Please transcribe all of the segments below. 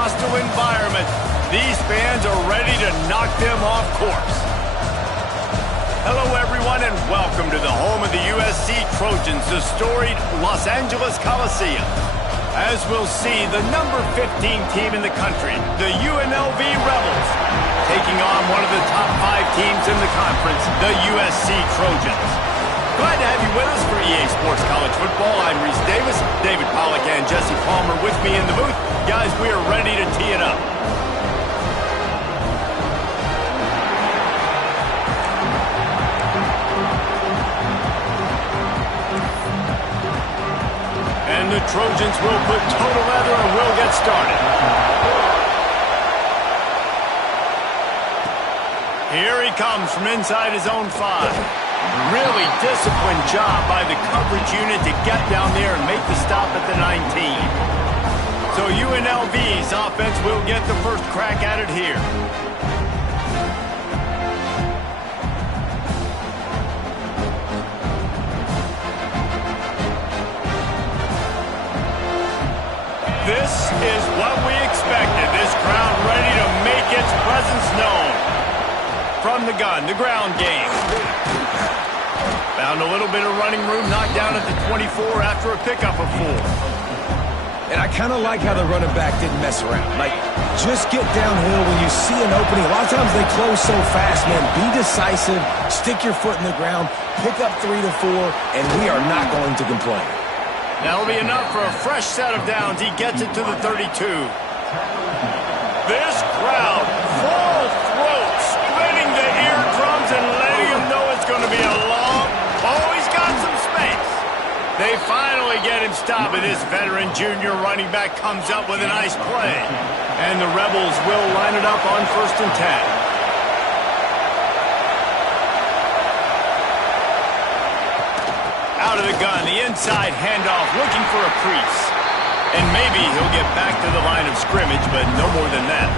hostile environment. These fans are ready to knock them off course. Hello, everyone, and welcome to the home of the USC Trojans, the storied Los Angeles Coliseum. As we'll see, the number 15 team in the country, the UNLV Rebels, taking on one of the top 5 teams in the conference, the USC Trojans. Glad to have you with us for EA Sports College Football. I'm Reese Davis, David Pollack, and Jesse Palmer with me in the booth. Guys, we are ready to tee it up. And the Trojans will put total leather and we'll get started. Here he comes from inside his own 5. Really disciplined job by the coverage unit to get down there and make the stop at the 19. So UNLV's offense will get the first crack at it here. This is what we expected. This crowd ready to make its presence known. From the gun, the ground game. Found a little bit of running room, knocked down at the 24 after a pickup of 4. And I kind of like how the running back didn't mess around. Like, just get downhill when you see an opening. A lot of times they close so fast, man. Be decisive, stick your foot in the ground, pick up 3 to 4, and we are not going to complain. That'll be enough for a fresh set of downs. He gets it to the 32. This crowd, full throat, splitting the eardrums and letting him know it's going to be a long... Oh, he's got some space. They finally get him stopped, and this veteran junior running back comes up with a nice play. And the Rebels will line it up on 1st and 10. Out of the gun, the inside handoff, looking for a crease. And maybe he'll get back to the line of scrimmage, but no more than that.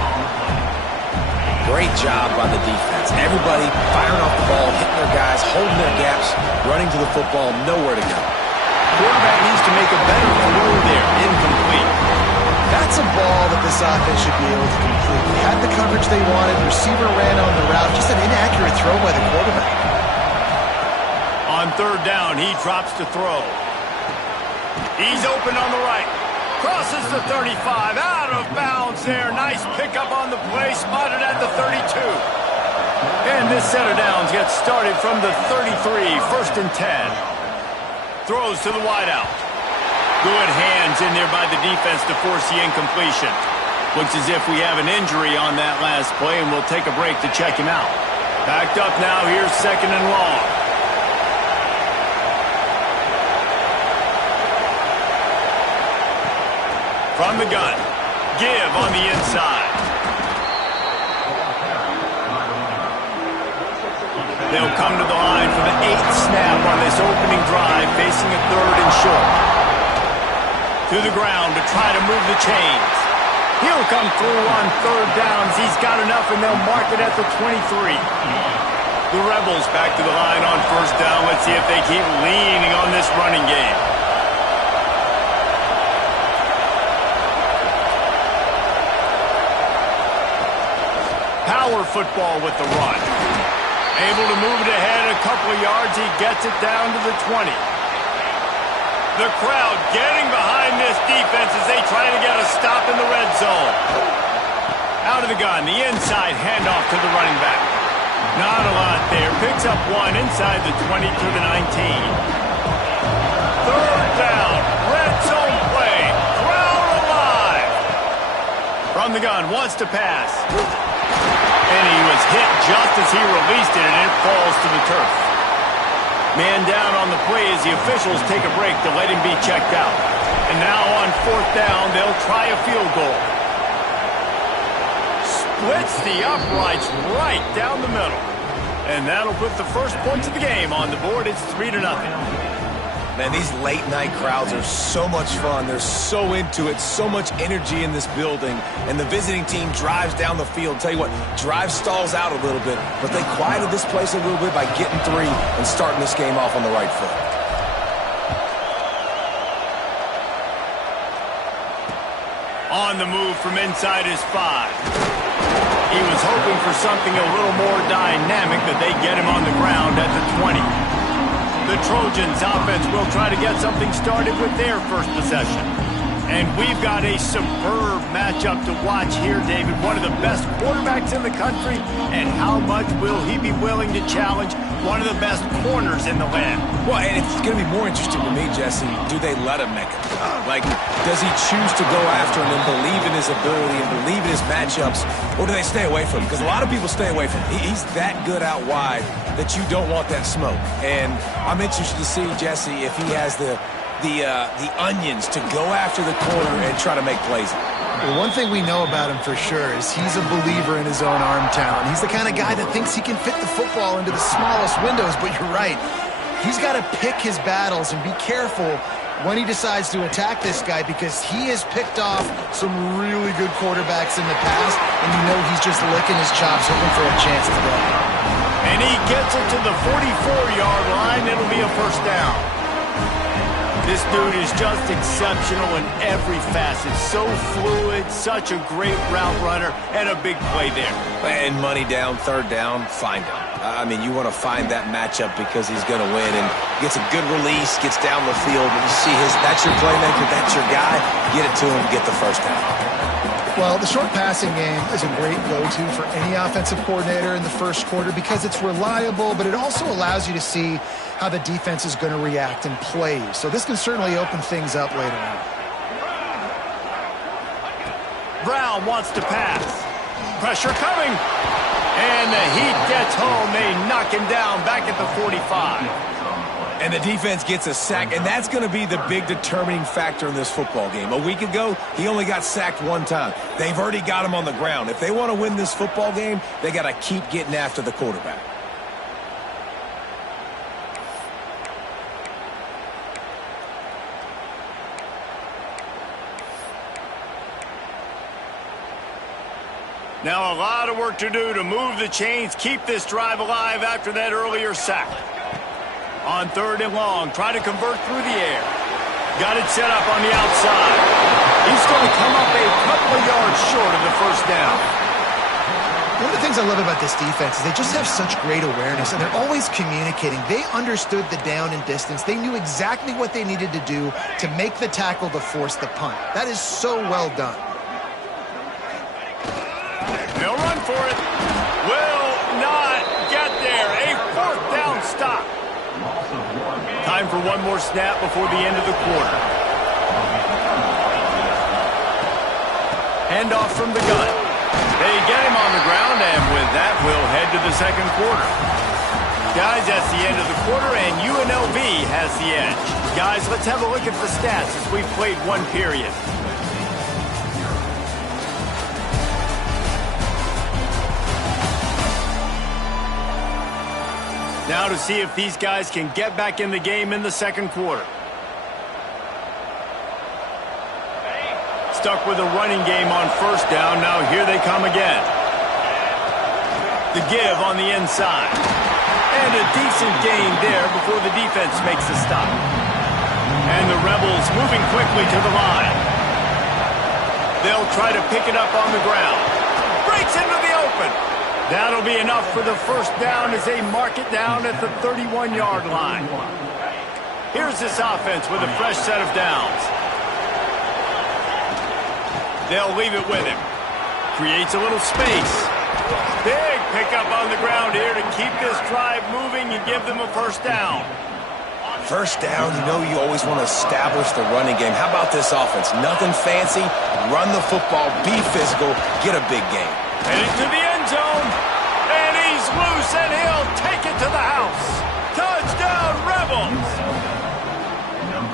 Great job by the defense. Everybody firing off the ball, hitting their guys, holding their gaps, running to the football, nowhere to go. Quarterback needs to make a better throw there, incomplete. That's a ball that this offense should be able to complete. They had the coverage they wanted, receiver ran on the route, just an inaccurate throw by the quarterback. On 3rd down, he drops to throw. He's open on the right. Crosses the 35. Out of bounds there. Nice pickup on the play. Spotted at the 32. And this set of downs gets started from the 33. 1st and 10. Throws to the wideout. Good hands in there by the defense to force the incompletion. Looks as if we have an injury on that last play, and we'll take a break to check him out. Backed up now. Here's 2nd and long. From the gun, give on the inside. They'll come to the line for the 8th snap on this opening drive, facing a 3rd and short. To the ground to try to move the chains. He'll come through on 3rd downs. He's got enough, and they'll mark it at the 23. The Rebels back to the line on 1st down. Let's see if they keep leaning on this running game. Power football with the run. Able to move it ahead a couple of yards. He gets it down to the 20. The crowd getting behind this defense as they try to get a stop in the red zone. Out of the gun, the inside handoff to the running back. Not a lot there. Picks up 1 inside the 20 to the 19. 3rd down. Red zone play. Crowd alive. From the gun, wants to pass. And he was hit just as he released it, and it falls to the turf. Man down on the play as the officials take a break to let him be checked out. And now on 4th down, they'll try a field goal. Splits the uprights right down the middle. And that'll put the first points of the game on the board. It's 3-0. Man, these late-night crowds are so much fun. They're so into it, so much energy in this building. And the visiting team drives down the field. Tell you what, drive stalls out a little bit, but they quieted this place a little bit by getting 3 and starting this game off on the right foot. On the move from inside his 5. He was hoping for something a little more dynamic, but they get him on the ground at the 20. The Trojans offense will try to get something started with their first possession. And we've got a superb matchup to watch here, David. One of the best quarterbacks in the country. And how much will he be willing to challenge one of the best corners in the land? Well, and it's going to be more interesting to me, Jesse, do they let him make it? Like, does he choose to go after him and believe in his ability and believe in his matchups, or do they stay away from him? Because a lot of people stay away from him. He's that good out wide that you don't want that smoke. And I'm interested to see, Jesse, if he has the onions to go after the corner and try to make plays. Well, one thing we know about him for sure is he's a believer in his own arm talent. He's the kind of guy that thinks he can fit the football into the smallest windows, but you're right. He's got to pick his battles and be careful when he decides to attack this guy, because he has picked off some really good quarterbacks in the past, and you know he's just licking his chops hoping for a chance today. And he gets it to the 44-yard line. It'll be a first down. This dude is just exceptional in every facet. So fluid, such a great route runner, and a big play there. And money down, third down, find him. I mean, you want to find that matchup because he's going to win, and gets a good release, gets down the field, and you see that's your playmaker, that's your guy. Get it to him, get the first down. Well, the short passing game is a great go-to for any offensive coordinator in the first quarter because it's reliable, but it also allows you to see how the defense is going to react and play. So this can certainly open things up later on. Brown wants to pass. Pressure coming. And the heat gets home. They knock him down back at the 45. And the defense gets a sack, and that's going to be the big determining factor in this football game. A week ago, he only got sacked one time. They've already got him on the ground. If they want to win this football game, they got to keep getting after the quarterback. Now a lot of work to do to move the chains, keep this drive alive after that earlier sack. On 3rd and long, try to convert through the air. Got it set up on the outside. He's going to come up a couple of yards short of the first down. One of the things I love about this defense is they just have such great awareness, and they're always communicating. They understood the down and distance. They knew exactly what they needed to do to make the tackle to force the punt. That is so well done. They'll run for it. Will not get there. A 4th down stop. Time for one more snap before the end of the quarter. Handoff from the gun. They get him on the ground, and with that, we'll head to the second quarter. Guys, that's the end of the quarter, and UNLV has the edge. Guys, let's have a look at the stats as we've played one period. Now to see if these guys can get back in the game in the second quarter. Stuck with a running game on first down. Now here they come again. The give on the inside. And a decent gain there before the defense makes a stop. And the Rebels moving quickly to the line. They'll try to pick it up on the ground. Breaks into the open. That'll be enough for the first down as they mark it down at the 31-yard line. Here's this offense with a fresh set of downs. They'll leave it with him. Creates a little space. Big pickup on the ground here to keep this drive moving and give them a first down. First down, you know you always want to establish the running game. How about this offense? Nothing fancy. Run the football, be physical, get a big game. Headed to the end zone, and he's loose, and he'll take it to the house. Touchdown, Rebels!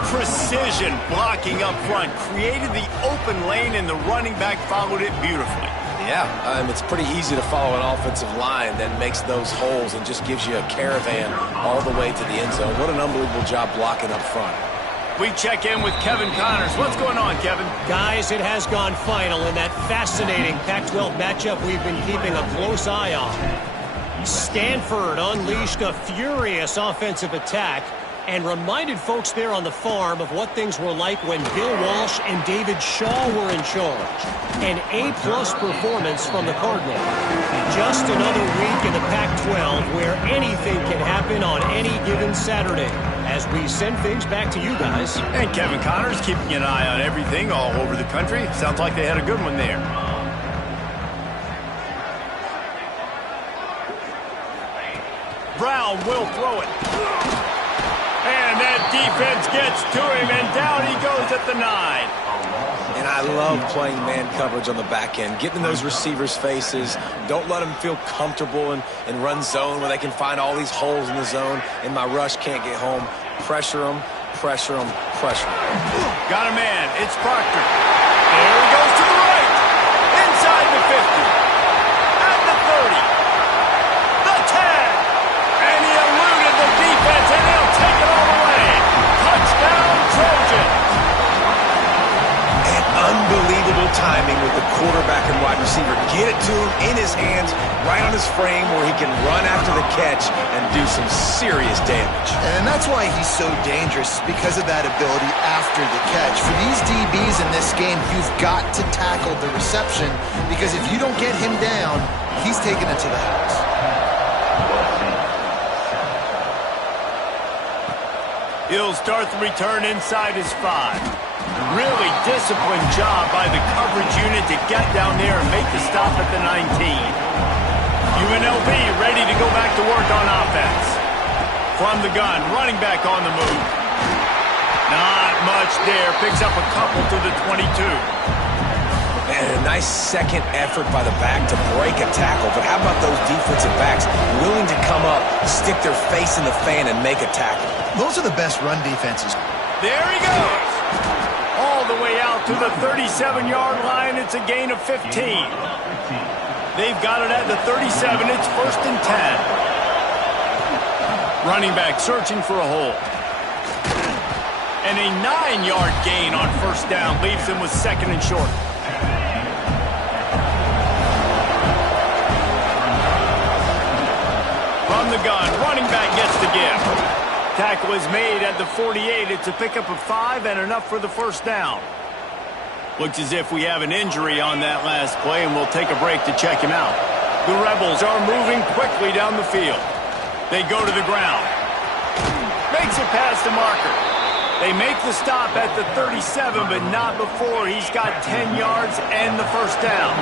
Precision blocking up front, created the open lane, and the running back followed it beautifully. Yeah, it's pretty easy to follow an offensive line that makes those holes and just gives you a caravan all the way to the end zone. What an unbelievable job blocking up front. We check in with Kevin Connors. What's going on, Kevin? Guys, it has gone final in that fascinating Pac-12 matchup we've been keeping a close eye on. Stanford unleashed a furious offensive attack, and reminded folks there on the farm of what things were like when Bill Walsh and David Shaw were in charge. An A-plus performance from the Cardinal. Just another week in the Pac-12 where anything can happen on any given Saturday. As we send things back to you guys. And Kevin Connors keeping an eye on everything all over the country. Sounds like they had a good one there. Brown will throw it. And that defense gets to him, and down he goes at the 9. And I love playing man coverage on the back end, getting in those receivers' faces. Don't let them feel comfortable and run zone where they can find all these holes in the zone, and my rush can't get home. Pressure them, pressure them, pressure them. Got a man. It's Proctor. There he goes to the right. Inside the 50. At the 30. The 10. And he eluded the defense, and he'll take it all the way. Touchdown, Trojan. Unbelievable timing with the quarterback and wide receiver. Get it to him in his hands, right on his frame where he can run after the catch and do some serious damage. And that's why he's so dangerous, because of that ability after the catch. For these DBs in this game, you've got to tackle the reception, because if you don't get him down, he's taking it to the house. He'll start the return inside his 5. Really disciplined job by the coverage unit to get down there and make the stop at the 19. UNLV ready to go back to work on offense. From the gun, running back on the move. Not much there. Picks up a couple to the 22. Man, a nice second effort by the back to break a tackle. But how about those defensive backs willing to come up, stick their face in the fan, and make a tackle? Those are the best run defenses. There he goes. All the way out to the 37-yard line. It's a gain of 15. They've got it at the 37. It's 1st and 10. Running back searching for a hole. And a 9-yard gain on 1st down leaves him with 2nd and short. From the gun, running back gets the give. Tackle is made at the 48. It's a pickup of 5 and enough for the 1st down. Looks as if we have an injury on that last play, and we'll take a break to check him out. The Rebels are moving quickly down the field. They go to the ground. Makes it past the marker. They make the stop at the 37, but not before he's got 10 yards and the 1st down.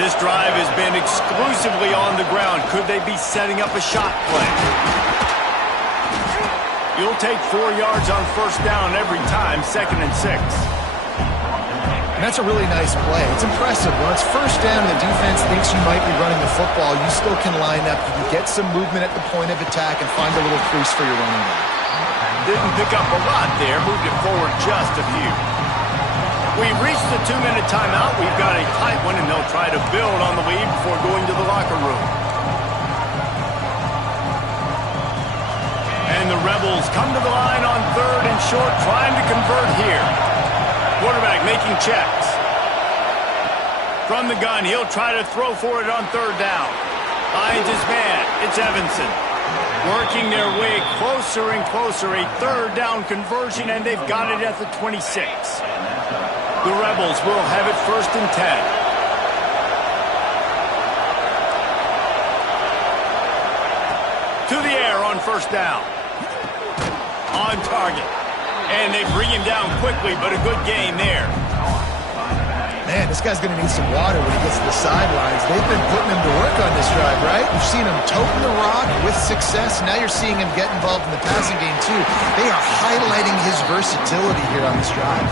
This drive has been exclusively on the ground. Could they be setting up a shot play? You'll take 4 yards on 1st down every time, 2nd and 6. And that's a really nice play. It's impressive. When it's 1st down and the defense thinks you might be running the football, you still can line up. You can get some movement at the point of attack and find a little crease for your running back. Didn't pick up a lot there. Moved it forward just a few. We've reached the 2-minute timeout. We've got a tight one, and they'll try to build on the lead before going to the locker room. And the Rebels come to the line on 3rd and short, trying to convert here. Quarterback making checks. From the gun, he'll try to throw for it on 3rd down. Finds his man. It's Evanson. Working their way closer and closer. A 3rd down conversion, and they've got it at the 26. The Rebels will have it 1st and 10. To the air on 1st down. On target. And they bring him down quickly, but a good gain there. Man, this guy's going to need some water when he gets to the sidelines. They've been putting him to work on this drive, right? You've seen him toting the rock with success. Now you're seeing him get involved in the passing game, too. They are highlighting his versatility here on this drive.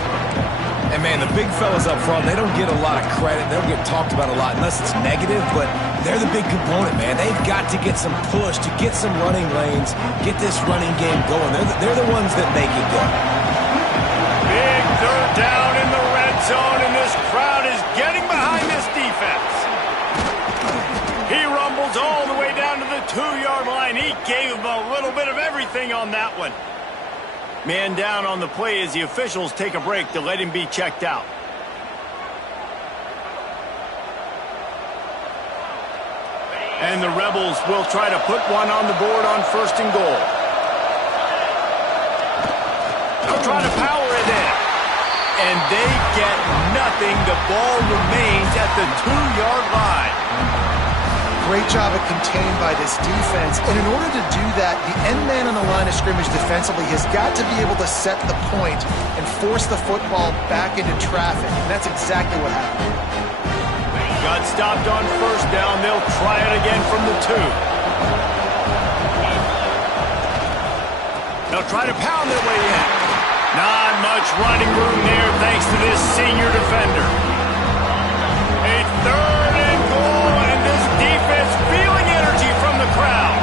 And, man, the big fellas up front, they don't get a lot of credit. They don't get talked about a lot unless it's negative, but they're the big component, man. They've got to get some push, to get some running lanes, get this running game going. They're the ones that make it go. Big 3rd down in the red zone, and this crowd is getting behind this defense. He rumbles all the way down to the 2-yard line. He gave him a little bit of everything on that one. Man down on the play as the officials take a break to let him be checked out. And the Rebels will try to put one on the board on 1st and goal. try to power it in. And they get nothing. The ball remains at the 2-yard line. Great job of contained by this defense. And in order to do that, the end man on the line of scrimmage defensively has got to be able to set the point and force the football back into traffic. And that's exactly what happened. Got stopped on first down. They'll try it again from the 2. They'll try to pound their way in. Not much running room there thanks to this senior defender. A 3rd and goal, and this defense feeling energy from the crowd.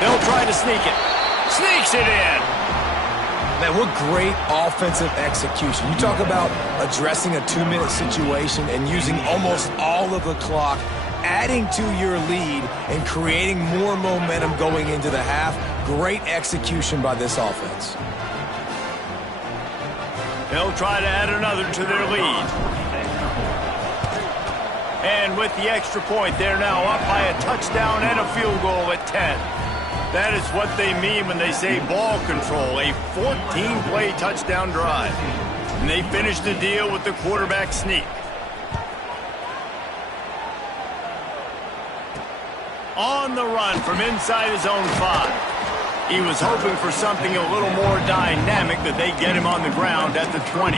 They'll try to sneak it. Sneaks it in. Man, what great offensive execution. You talk about addressing a 2-minute situation and using almost all of the clock, adding to your lead and creating more momentum going into the half. Great execution by this offense. They'll try to add another to their lead. And with the extra point, they're now up by a touchdown and a field goal at 10. That is what they mean when they say ball control, a 14-play touchdown drive. And they finish the deal with the quarterback sneak. On the run from inside his own 5. He was hoping for something a little more dynamic, but they get him on the ground at the 20.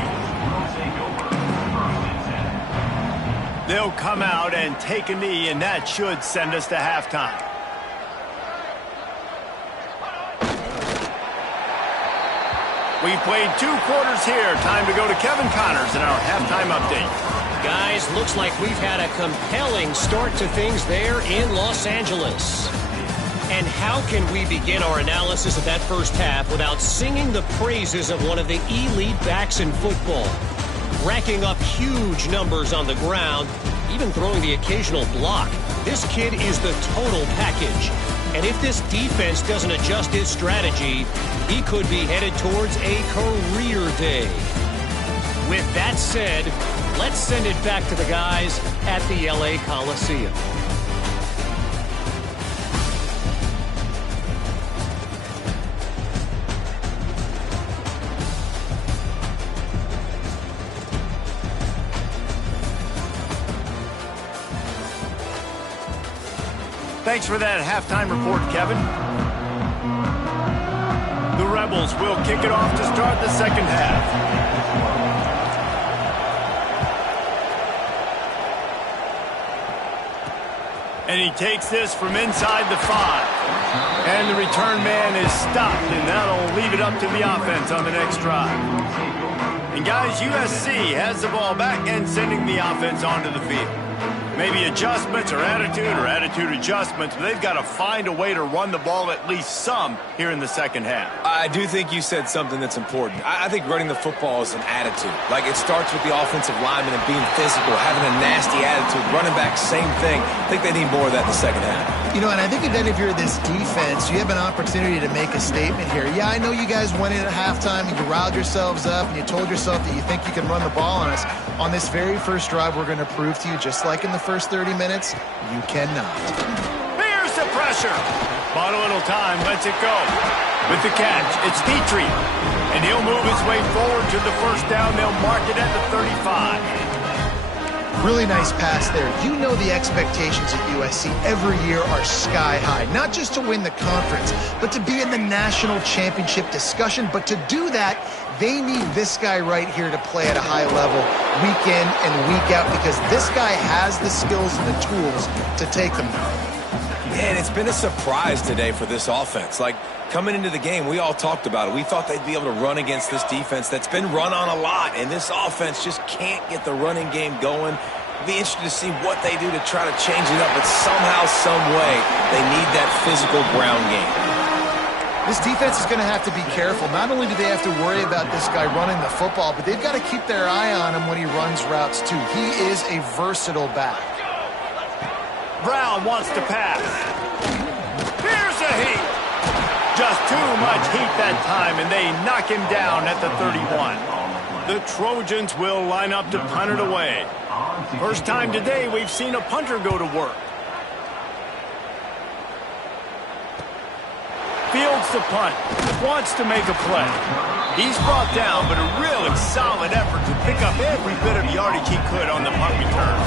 They'll come out and take a knee, and that should send us to halftime. We played 2 quarters here. Time to go to Kevin Connors in our halftime update. Guys, looks like we've had a compelling start to things there in Los Angeles. And how can we begin our analysis of that first half without singing the praises of one of the elite backs in football? Racking up huge numbers on the ground, even throwing the occasional block. This kid is the total package. And if this defense doesn't adjust its strategy, he could be headed towards a career day. With that said, let's send it back to the guys at the LA Coliseum. Thanks for that halftime report, Kevin. The Rebels will kick it off to start the second half. And he takes this from inside the 5. And the return man is stopped, and that'll leave it up to the offense on the next drive. And guys, USC has the ball back and sending the offense onto the field. Maybe adjustments or attitude adjustments, but they've got to find a way to run the ball at least some here in the second half. I do think you said something that's important. I think running the football is an attitude. Like, it starts with the offensive lineman and being physical, having a nasty attitude. Running back, same thing. I think they need more of that in the second half. You know, and I think that if you're this defense, you have an opportunity to make a statement here. Yeah, I know you guys went in at halftime and you riled yourselves up and you told yourself that you think you can run the ball on us. On this very first drive, we're going to prove to you, just like in the first 30 minutes, you cannot. Here's the pressure. Bought a little time, lets it go. With the catch, it's Petrie. And he'll move his way forward to the first down. They'll mark it at the 35. Really nice pass there. You know the expectations at USC every year are sky high. Not just to win the conference, but to be in the national championship discussion. But to do that, they need this guy right here to play at a high level week in and week out, because this guy has the skills and the tools to take them there. Yeah, and it's been a surprise today for this offense. Like, coming into the game, we all talked about it. We thought they'd be able to run against this defense that's been run on a lot, and this offense just can't get the running game going. It'll be interesting to see what they do to try to change it up, but somehow, some way, they need that physical ground game. This defense is going to have to be careful. Not only do they have to worry about this guy running the football, but they've got to keep their eye on him when he runs routes, too. He is a versatile back. Brown wants to pass. Here's a heat. just too much heat that time, and they knock him down at the 31. The Trojans will line up to punt it away. First time today we've seen a punter go to work. Fields the punt, wants to make a play. He's brought down, but a really solid effort to pick up every bit of yardage he could on the punt return.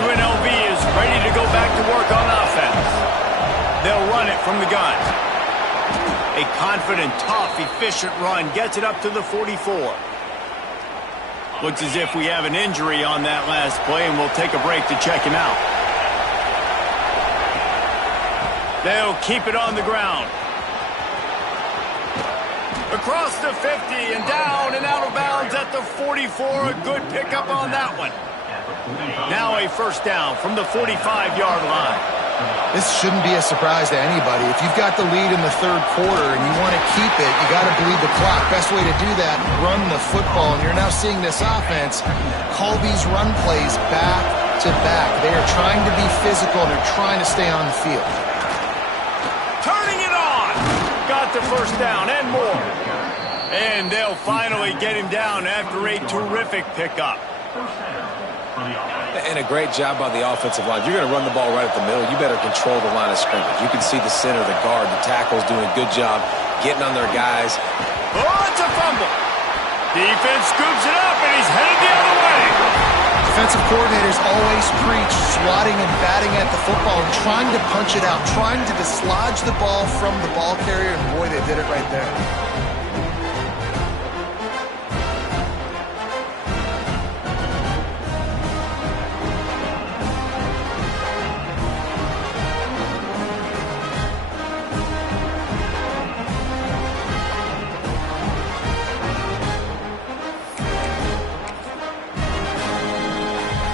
UNLV is ready to go back to work on offense. They'll run it from the gun. A confident, tough, efficient run gets it up to the 44. Looks as if we have an injury on that last play, and we'll take a break to check him out. They'll keep it on the ground. Across the 50 and down and out of bounds at the 44. A good pickup on that one. Now a first down from the 45-yard line. This shouldn't be a surprise to anybody. If you've got the lead in the third quarter and you want to keep it, you got to bleed the clock. Best way to do that, run the football. And you're now seeing this offense call these run plays back to back. They are trying to be physical and they're trying to stay on the field. Turning it on. Got the first down and more. And they'll finally get him down after a terrific pickup. And a great job by the offensive line. If you're going to run the ball right at the middle, you better control the line of scrimmage. You can see the center, the guard, the tackles doing a good job getting on their guys. Oh, it's a fumble. Defense scoops it up, and he's headed the other way. Defensive coordinators always preach swatting and batting at the football and trying to punch it out, trying to dislodge the ball from the ball carrier, and boy, they did it right there.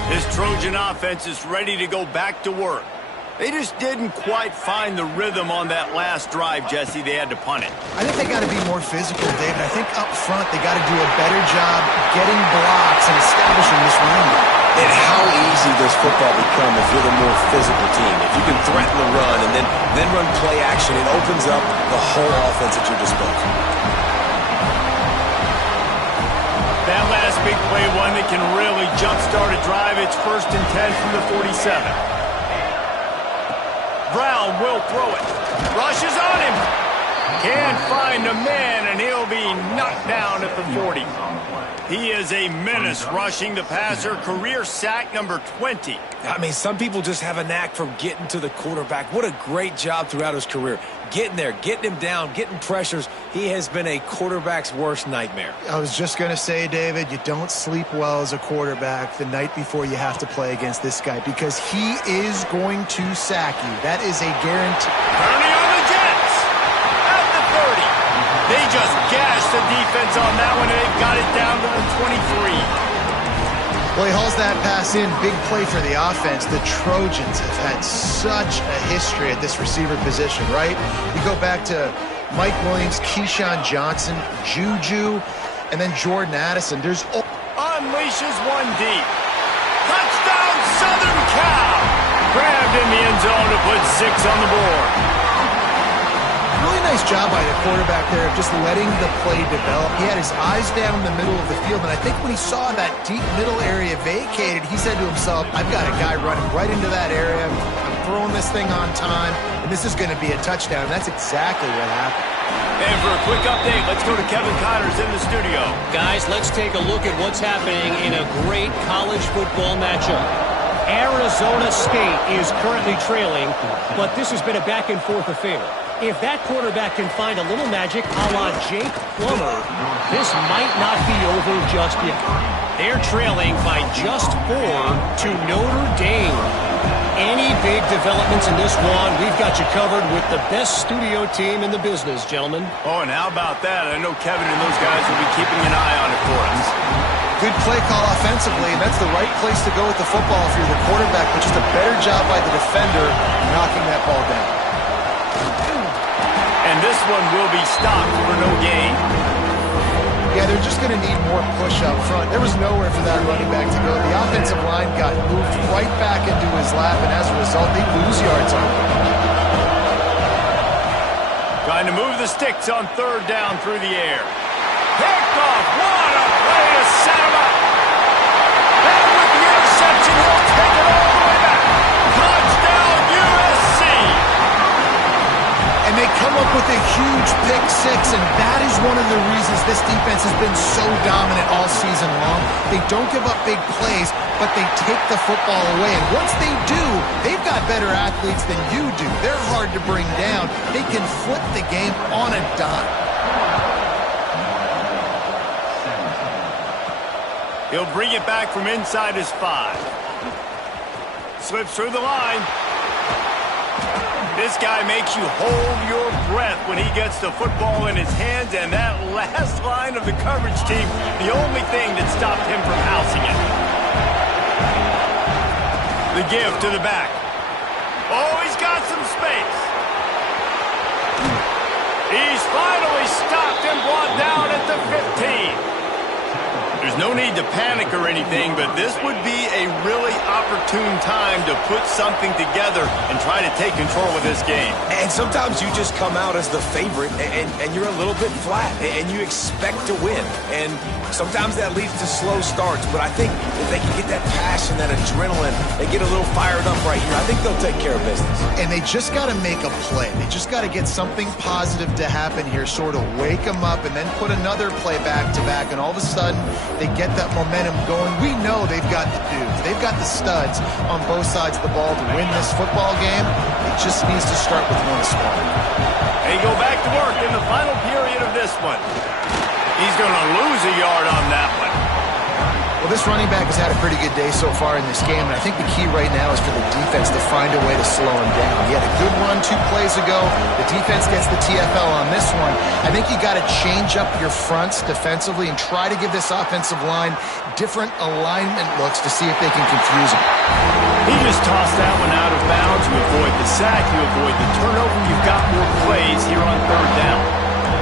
This Trojan offense is ready to go back to work. They just didn't quite find the rhythm on that last drive, Jesse. They had to punt it. I think they got to be more physical, David. I think up front they got to do a better job getting blocks and establishing this running game. And how easy does football become if you're the more physical team? If you can threaten the run and then run play action, it opens up the whole offense at your disposal. That last big play, one that can really jumpstart a drive. It's 1st and 10 from the 47. Brown will throw it. Rushes on him. Can't find a man, and he'll be knocked down at the 40. He is a menace rushing the passer. Career sack number 20. I mean, some people just have a knack for getting to the quarterback. What a great job throughout his career. Getting there, getting him down, getting pressures. He has been a quarterback's worst nightmare. I was just going to say, David, you don't sleep well as a quarterback the night before you have to play against this guy because he is going to sack you. That is a guarantee. Turning on the Jets at the 30. They just gashed the defense on that one, and they've got it down to the 23. Well, he hauls that pass in. Big play for the offense. The Trojans have had such a history at this receiver position, right? You go back to Mike Williams, Keyshawn Johnson, Juju, and then Jordan Addison. There's unleashes one deep. Touchdown, Southern Cal. Grabbed in the end zone to put 6 on the board. Really nice job by the quarterback there of just letting the play develop. He had his eyes down the middle of the field, and I think when he saw that deep middle area vacated, he said to himself, I've got a guy running right into that area. I'm throwing this thing on time, and this is going to be a touchdown. That's exactly what happened. And for a quick update, let's go to Kevin Connors in the studio. Guys, let's take a look at what's happening in a great college football matchup. Arizona State is currently trailing, but this has been a back-and-forth affair. If that quarterback can find a little magic a la Jake Plummer, this might not be over just yet. They're trailing by just 4 to Notre Dame. Any big developments in this one, we've got you covered with the best studio team in the business, gentlemen. Oh, and how about that? I know Kevin and those guys will be keeping an eye on it for us. Good play call offensively, and that's the right place to go with the football if you're the quarterback, but just a better job by the defender knocking that ball down. And this one will be stopped for no gain. Yeah, they're just going to need more push up front. There was nowhere for that running back to go. The offensive line got moved right back into his lap, and as a result, they lose yards on him. Trying to move the sticks on third down through the air. Picked off. What a play to set him up. And with the interception, he'll take it all the way back. Touchdown, USC. And they come up with a huge pick six, and that is one of the reasons this defense has been so dominant all season long. They don't give up big plays, but they take the football away. And once they do, they've got better athletes than you do. They're hard to bring down. They can flip the game on a dime. He'll bring it back from inside his 5. Slips through the line. This guy makes you hold your breath when he gets the football in his hands, and that last line of the coverage team, the only thing that stopped him from housing it. The give to the back. Oh, he's got some space. He's finally stopped and brought down at the 15. There's no need to panic or anything, but this would be a really opportune time to put something together and try to take control of this game. And sometimes you just come out as the favorite, and you're a little bit flat, and you expect to win. And sometimes that leads to slow starts, but I think if they can get that passion, that adrenaline, they get a little fired up right here, I think they'll take care of business. And they just got to make a play. They just got to get something positive to happen here, sort of wake them up, and then put another play back-to-back, and all of a sudden, they get that momentum going. We know they've got the dudes. They've got the studs on both sides of the ball to win this football game. It just needs to start with one spark. They go back to work in the final period of this one. He's going to lose a yard on that one. Well, this running back has had a pretty good day so far in this game, and I think the key right now is for the defense to find a way to slow him down. He had a good run 2 plays ago. The defense gets the TFL on this one. I think you got to change up your fronts defensively and try to give this offensive line different alignment looks to see if they can confuse him. He just tossed that one out of bounds. You avoid the sack, you avoid the turnover. You've got more plays here on third down.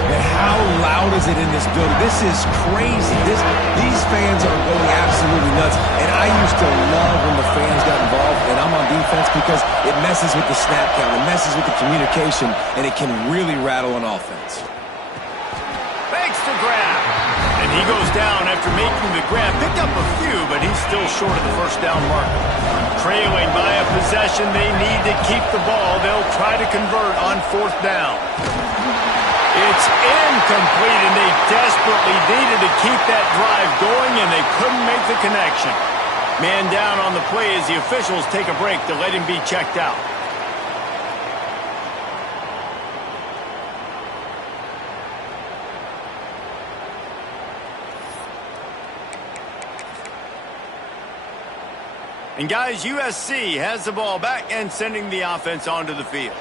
And how loud is it in this building? This is crazy. These fans are going absolutely nuts. And I used to love when the fans got involved, and I'm on defense because it messes with the snap count, it messes with the communication, and it can really rattle an offense. Thanks to grab. And he goes down after making the grab. Picked up a few, but he's still short of the first down marker. Trailing by a possession, they need to keep the ball. They'll try to convert on 4th down. It's incomplete, and they desperately needed to keep that drive going, and they couldn't make the connection. Man down on the play as the officials take a break to let him be checked out. And guys, USC has the ball back and sending the offense onto the field.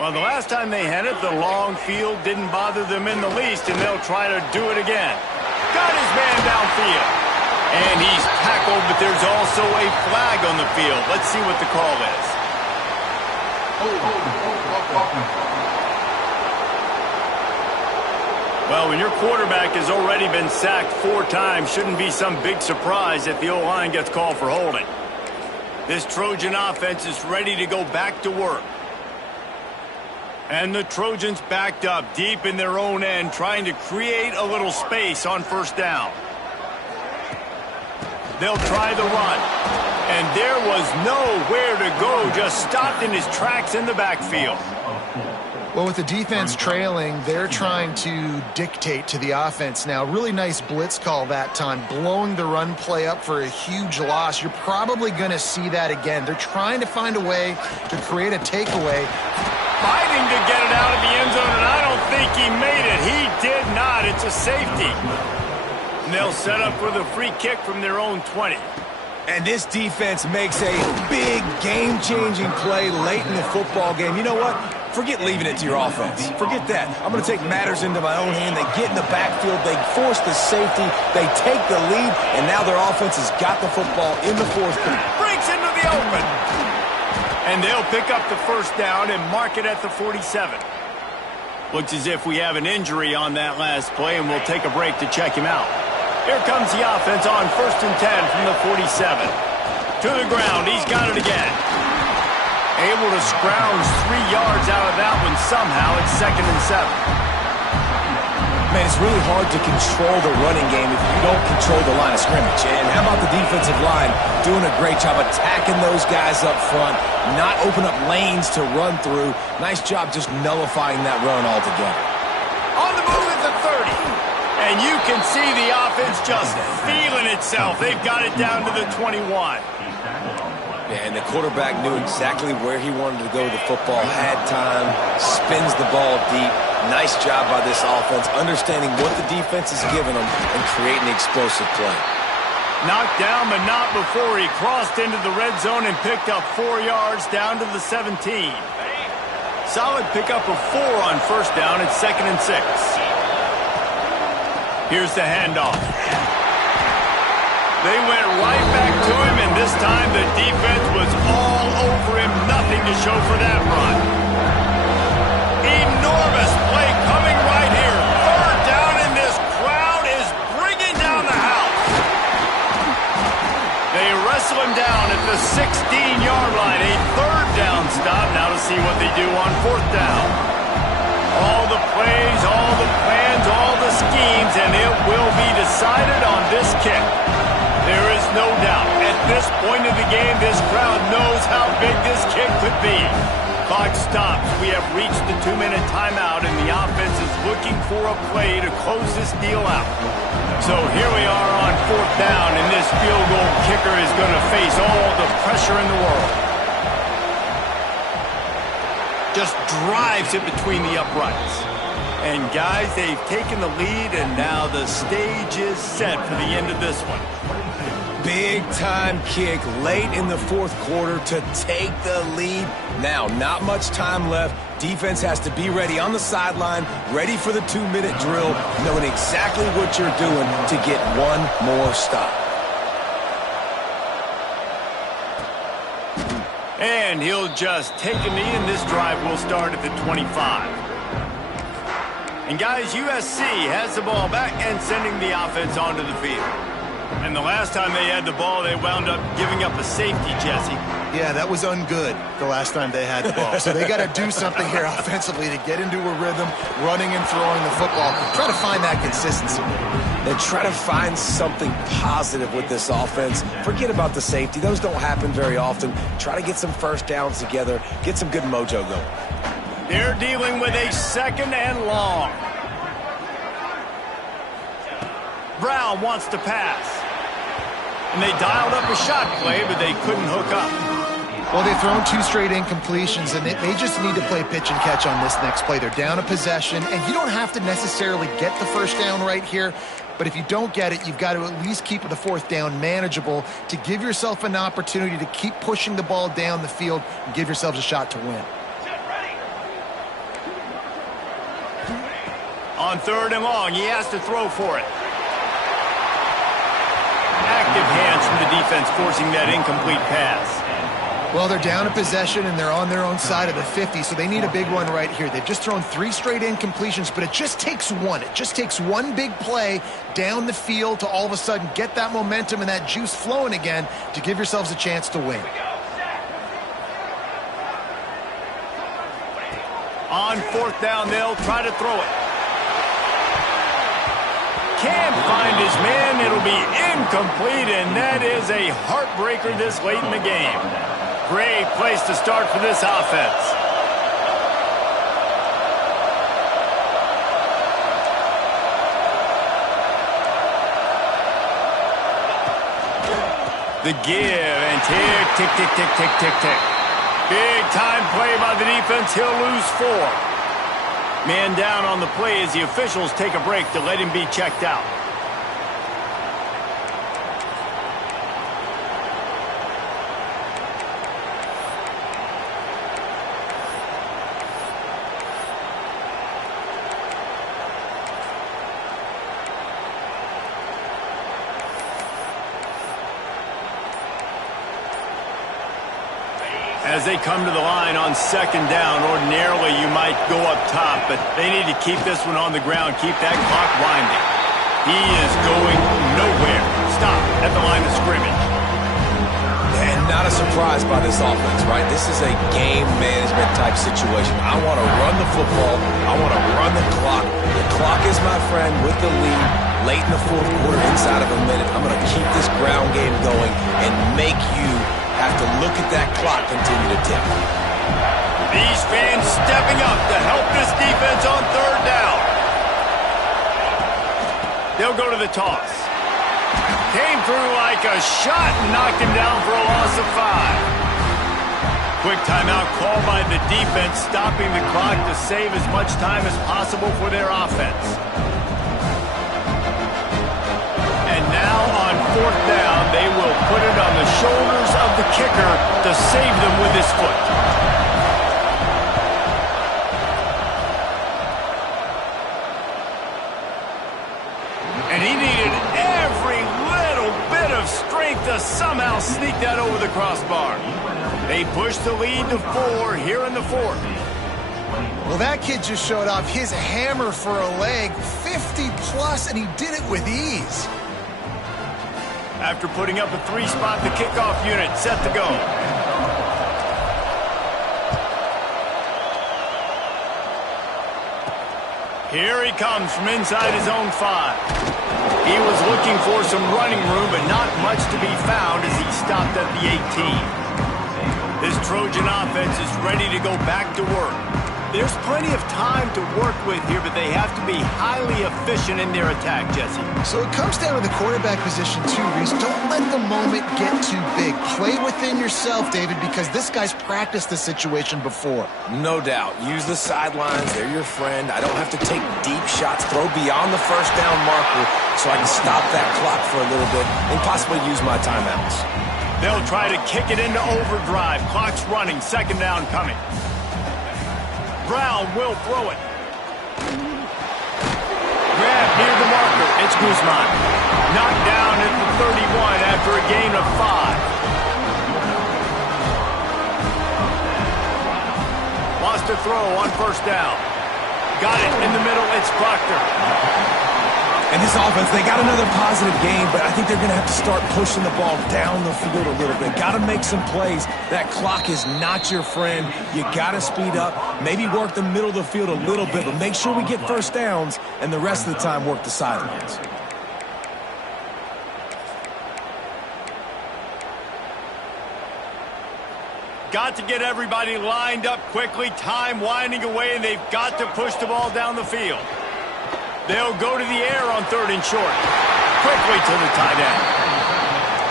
Well, the last time they had it, the long field didn't bother them in the least, and they'll try to do it again. Got his man downfield. And he's tackled, but there's also a flag on the field. Let's see what the call is. Well, when your quarterback has already been sacked 4 times, shouldn't be some big surprise if the O-line gets called for holding. This Trojan offense is ready to go back to work. And the Trojans backed up deep in their own end, trying to create a little space on 1st down. They'll try the run. And there was nowhere to go, just stopped in his tracks in the backfield. Well, with the defense trailing, they're trying to dictate to the offense now. Really nice blitz call that time, blowing the run play up for a huge loss. You're probably going to see that again. They're trying to find a way to create a takeaway. Fighting to get it out of the end zone, and I don't think he made it. He did not. It's a safety. And they'll set up with a free kick from their own 20. And this defense makes a big game-changing play late in the football game. You know what? Forget leaving it to your offense. Forget that. I'm going to take matters into my own hand. They get in the backfield. They force the safety. They take the lead, and now their offense has got the football in the 4th quarter. Breaks into the open. And they'll pick up the 1st down and mark it at the 47. Looks as if we have an injury on that last play, and we'll take a break to check him out. Here comes the offense on 1st and 10 from the 47. To the ground. He's got it again. Able to scrounge 3 yards out of that one somehow. It's 2nd and 7. Man, it's really hard to control the running game if you don't control the line of scrimmage. And how about the defensive line doing a great job attacking those guys up front, not open up lanes to run through. Nice job just nullifying that run altogether. On the move at the 30. And you can see the offense just feeling itself. They've got it down to the 21. Yeah, and the quarterback knew exactly where he wanted to go with the football, had time, spins the ball deep. Nice job by this offense, understanding what the defense is giving them and creating explosive play. Knocked down, but not before he crossed into the red zone and picked up 4 yards down to the 17. Solid pickup of 4 on 1st down. It's 2nd and 6. Here's the handoff. They went right back to him, and this time the defense was all over him. Nothing to show for that run. Enormous play coming right here. 3rd down, and this crowd is bringing down the house. They wrestle him down at the 16-yard line. A 3rd down stop. Now to see what they do on 4th down. All the plays, all the plans, all the schemes, and it will be decided on this kick. There is no doubt. At this point of the game, this crowd knows how big this kick could be. Clock stops. We have reached the 2-minute timeout, and the offense is looking for a play to close this deal out. So here we are on 4th down, and this field goal kicker is going to face all the pressure in the world. Just drives it between the uprights. And guys, they've taken the lead, and now the stage is set for the end of this one. Big-time kick late in the 4th quarter to take the lead. Now, not much time left. Defense has to be ready on the sideline, ready for the 2-minute drill, knowing exactly what you're doing to get one more stop. And he'll just take a knee, and this drive will start at the 25. And guys, USC has the ball back and sending the offense onto the field. And the last time they had the ball, they wound up giving up a safety, Jesse. Yeah, that was ungood the last time they had the ball. So they got to do something here offensively to get into a rhythm, running and throwing the football. Try to find that consistency. And try to find something positive with this offense. Forget about the safety. Those don't happen very often. Try to get some 1st downs together, get some good mojo going. They're dealing with a 2nd and long. Brown wants to pass. And they dialed up a shot play, but they couldn't hook up. Well, they've thrown 2 straight incompletions, and they just need to play pitch and catch on this next play. They're down a possession, and you don't have to necessarily get the 1st down right here, but if you don't get it, you've got to at least keep the 4th down manageable to give yourself an opportunity to keep pushing the ball down the field and give yourselves a shot to win. On 3rd and long, he has to throw for it. Active hands from the defense forcing that incomplete pass. Well, they're down a possession, and they're on their own side of the 50, so they need a big one right here. They've just thrown 3 straight incompletions, but it just takes one. It just takes one big play down the field to all of a sudden get that momentum and that juice flowing again to give yourselves a chance to win. On 4th down, they'll try to throw it. Can't find his man. It'll be incomplete, and that is a heartbreaker this late in the game. Great place to start for this offense. The give, and tick, tick, tick, tick, tick, tick, tick. Big time play by the defense. He'll lose 4. Man down on the play as the officials take a break to let him be checked out. As they come to the line on 2nd down, ordinarily you might go up top, but they need to keep this one on the ground, keep that clock winding. He is going nowhere. Stop at the line of scrimmage. And not a surprised by this offense, right? This is a game management type situation. I want to run the football. I want to run the clock. The clock is my friend with the lead. Late in the fourth quarter, inside of a minute, I'm going to keep this ground game going and make you have to look at that clock continue to tick. These fans stepping up to help this defense on third down. They'll go to the toss. Came through like a shot and knocked him down for a loss of 5. Quick timeout call by the defense, stopping the clock to save as much time as possible for their offense. And now on fourth down, they will put it on the shoulders of the kicker to save them with his foot. And he needed every little bit of strength to somehow sneak that over the crossbar. They push the lead to 4 here in the fourth. Well, that kid just showed off his hammer for a leg, 50-plus, and he did it with ease. After putting up a 3-spot, the kickoff unit set to go. Here he comes from inside his own 5. He was looking for some running room, but not much to be found as he stopped at the 18. This Trojan offense is ready to go back to work. There's plenty of time to work with here, but they have to be highly efficient in their attack, Jesse. So it comes down to the quarterback position too, Reese. Don't let the moment get too big. Play within yourself, David, because this guy's practiced this situation before. No doubt. Use the sidelines. They're your friend. I don't have to take deep shots, throw beyond the first down marker so I can stop that clock for a little bit and possibly use my timeouts. They'll try to kick it into overdrive. Clock's running. Second down coming. Brown will throw it. Grab near the marker. It's Guzman. Knocked down at the 31 after a gain of 5. Wants to throw on first down. Got it in the middle. It's Proctor. And this offense, they got another positive game, but I think they're going to have to start pushing the ball down the field a little bit. Got to make some plays. That clock is not your friend. You got to speed up, maybe work the middle of the field a little bit, but make sure we get first downs and the rest of the time work the sidelines. Got to get everybody lined up quickly. Time winding away, and they've got to push the ball down the field. They'll go to the air on third and short. Quickly to the tight end.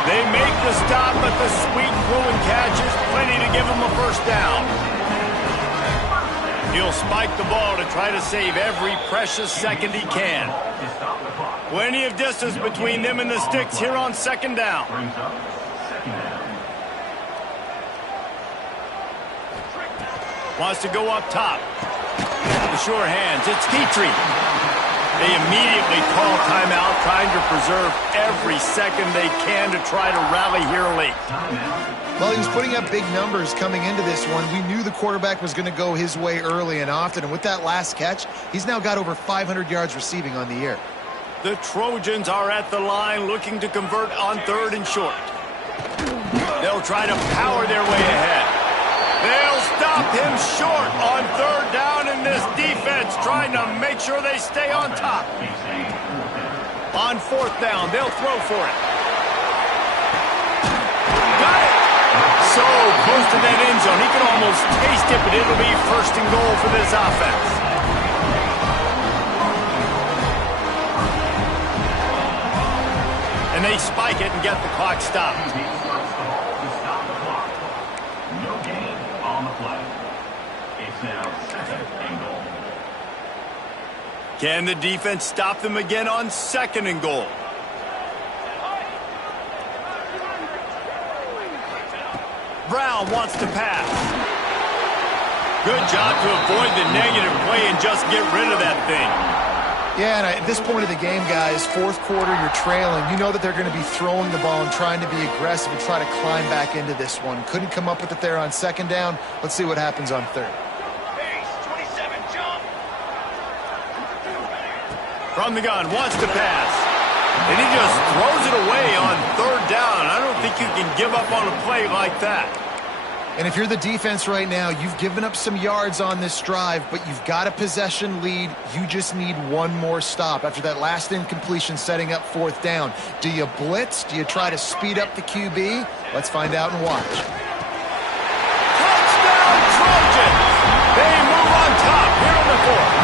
They make the stop, but the sweet throwing catch is plenty to give them a first down. He'll spike the ball to try to save every precious second he can. Plenty of distance between them and the sticks here on second down. Wants to go up top. The sure hands. It's Petrie. They immediately call timeout, trying to preserve every second they can to try to rally here late. Well, he was putting up big numbers coming into this one. We knew the quarterback was going to go his way early and often, and with that last catch, he's now got over 500 yards receiving on the year. The Trojans are at the line looking to convert on third and short. They'll try to power their way ahead. They'll stop him short on third down, and this defense trying to make sure they stay on top. On fourth down, they'll throw for it. Got it! So close to that end zone, he can almost taste it, but it'll be first and goal for this offense. And they spike it and get the clock stopped. Can the defense stop them again on second and goal? Brown wants to pass. Good job to avoid the negative play and just get rid of that thing. Yeah, and at this point of the game, guys, fourth quarter, you're trailing. You know that they're going to be throwing the ball and trying to be aggressive and try to climb back into this one. Couldn't come up with it there on second down. Let's see what happens on third. From the gun, wants to pass. And he just throws it away on third down. I don't think you can give up on a play like that. And if you're the defense right now, you've given up some yards on this drive, but you've got a possession lead. You just need one more stop after that last incompletion setting up fourth down. Do you blitz? Do you try to speed up the QB? Let's find out and watch. Touchdown, Trojans! They move on top here in the fourth.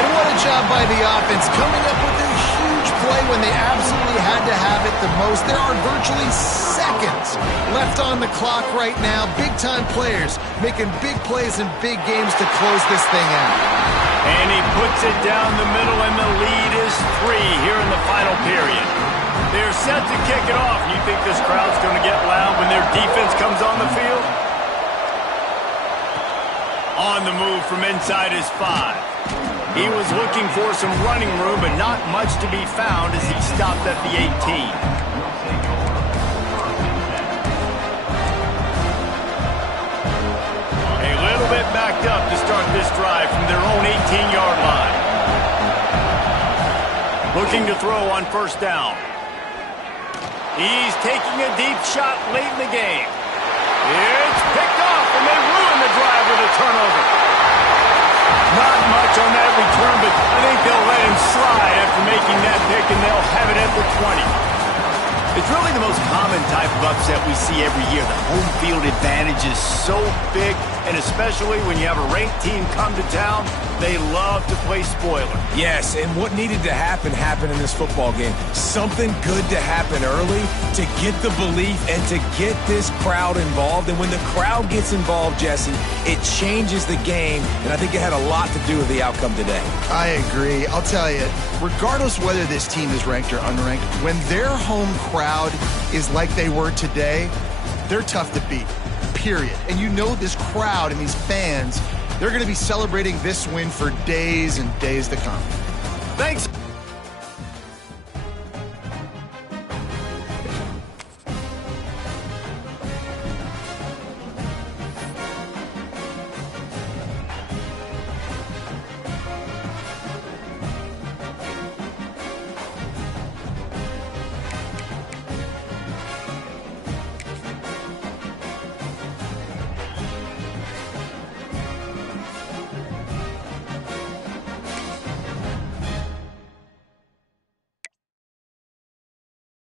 And what a job by the offense, coming up with a huge play when they absolutely had to have it the most. There are virtually seconds left on the clock right now. Big-time players making big plays in big games to close this thing out. And he puts it down the middle, and the lead is 3 here in the final period. They're set to kick it off. You think this crowd's going to get loud when their defense comes on the field? On the move from inside his 5. He was looking for some running room, but not much to be found as he stopped at the 18. A little bit backed up to start this drive from their own 18-yard line. Looking to throw on first down. He's taking a deep shot late in the game. It's picked off, and they ruin the drive with a turnover. Not much on that return, but I think they'll let him slide after making that pick, and they'll have it at the 20. It's really the most common type of upset we see every year. The home field advantage is so big, and especially when you have a ranked team come to town, they love to play spoiler. Yes, and what needed to happen happened in this football game. Something good to happen early to get the belief and to get this crowd involved. And when the crowd gets involved, Jesse, it changes the game, and I think it had a lot to do with the outcome today. I agree. I'll tell you, regardless whether this team is ranked or unranked, when their home crowd is like they were today, they're tough to beat, period. And you know this crowd and these fans, they're going to be celebrating this win for days and days to come. Thanks.